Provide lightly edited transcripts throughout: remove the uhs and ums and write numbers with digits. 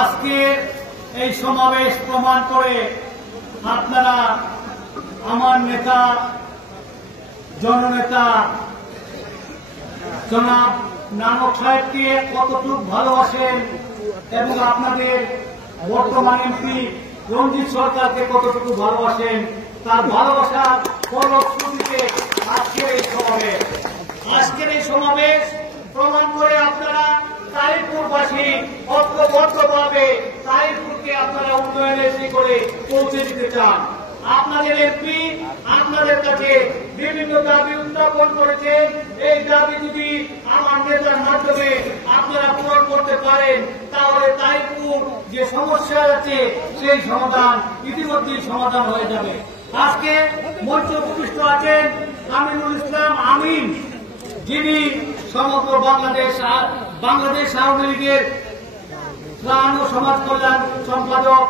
আজকে এই সমাবেশ প্রমাণ করে আপনারা আমার নেতা জননেতা জনাব নানক সাহেবকে কতটুকু ভালোবাসেন এবং আপনাদের বর্তমান এমপি রঞ্জিত সরকারকে কতটুকু ভালোবাসেন তার ভালোবাসার ফলশ্রুতিতে আজকের এই সমাবেশ প্রমাণ করে আপনারা তারিফপুরবাসী ঐক্যবদ্ধভাবে তারিফপুরকে আপনারা উন্নয়নের শিখরে পৌঁছে দিতে চান। আপনাদের এমপি আপনাদের কাছে বিভিন্ন দাবি উত্থাপন করেছেন। এই দাবি যদি আমার নেতার মাধ্যমে আপনারা পূরণ করতে পারেন তাহলে তারিফপুর যে সমস্যা আছে সেই সমাধান ইতিমধ্যেই সমাধান হয়ে যাবে। আজকে মঞ্চে উপবিষ্ট আছেন আমিনুল ইসলাম আমিন, যিনি সমগ্র বাংলাদেশ আওয়ামী লীগের ত্রাণ ও সমাজ কল্যাণ সম্পাদক,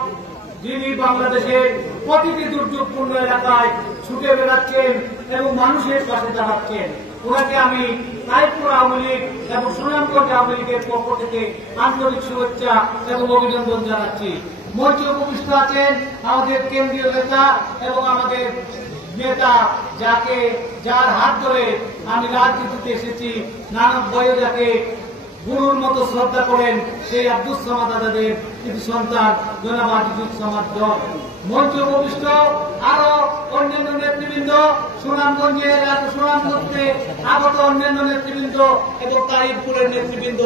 যিনি বাংলাদেশের প্রতিটি দুর্যোগপূর্ণ এলাকায় ছুটে বেড়াচ্ছেন এবং মানুষের পাশে দাঁড়াচ্ছেন। ওনাকে আমি তারিফপুর আওয়ামী লীগ এবং সুনামগঞ্জ আওয়ামী লীগের পক্ষ থেকে আন্তরিক শুভেচ্ছা এবং অভিনন্দন জানাচ্ছি। মঞ্চে উপবিষ্ট আছেন আমাদের কেন্দ্রীয় নেতা এবং আমাদের নেতা, যার হাত ধরে আমি রাজনীতিতে এসেছি, নানক ভাইও যাকে গুরুর মতো শ্রদ্ধা করেন, সেই আব্দুল সামাদ আজাদের কৃতি সন্তান জনাব আজিজুল সামাদ দল। মঞ্চে উপবিষ্ট আরো অন্যান্য নেতৃবৃন্দ, সুনামগঞ্জে আগত অন্যান্য নেতৃবৃন্দ এবং তারিফপুরের নেতৃবৃন্দ,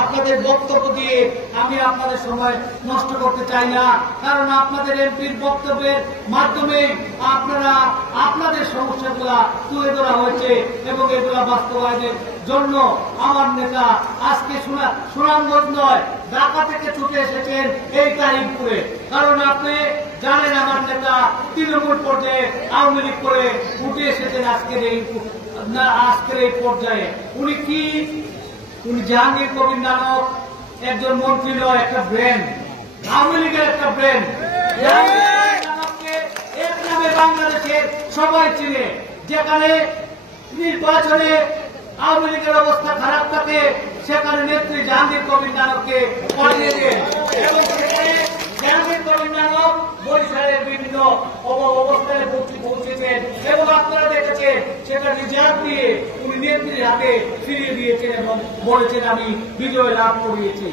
আপনাদের বক্তব্য দিয়ে আমি আপনাদের সময় নষ্ট করতে চাই না, কারণ আপনাদের এমপির বক্তব্যের মাধ্যমে আপনারা আপনাদের সমস্যাগুলা তুলে ধরা হয়েছে এবং এগুলা বাস্তবায়নের জন্য আমার নেতা আজকে সুনামগঞ্জ নয় ঢাকা থেকে ছুটে এসেছেন এই তারিফপুরে। কারণ আপনি জানেন আমার নেতা তৃণমূল পর্যায়ে আওয়ামী লীগ করে উঠে এসেছেন আজকের এই পর্যায়ে। উনি জাহাঙ্গীর কবির নানক একজন মন্ত্রী নয়, একটা ব্র্যান্ড, আওয়ামী লীগের একটা ব্র্যান্ড। নানককে এক নামে বাংলাদেশের সবাই চিনে। যেখানে নির্বাচনে আওয়ামী লীগের অবস্থা খারাপ থাকে সেখানে নেত্রী জাহাঙ্গীর কবির নানককে পাঠিয়ে দেন এবং সেখানে জাহাঙ্গীর কবির নানক বরিশালের বিভিন্ন অবস্থায় পৌঁছেছেন এবং আপনারা দেখেছেন সেটা রিজার্ভ দিয়ে উনি নেত্রীর হাতে ফিরিয়ে দিয়েছেন এবং বলেছেন আমি বিজয় লাভ করিয়েছি।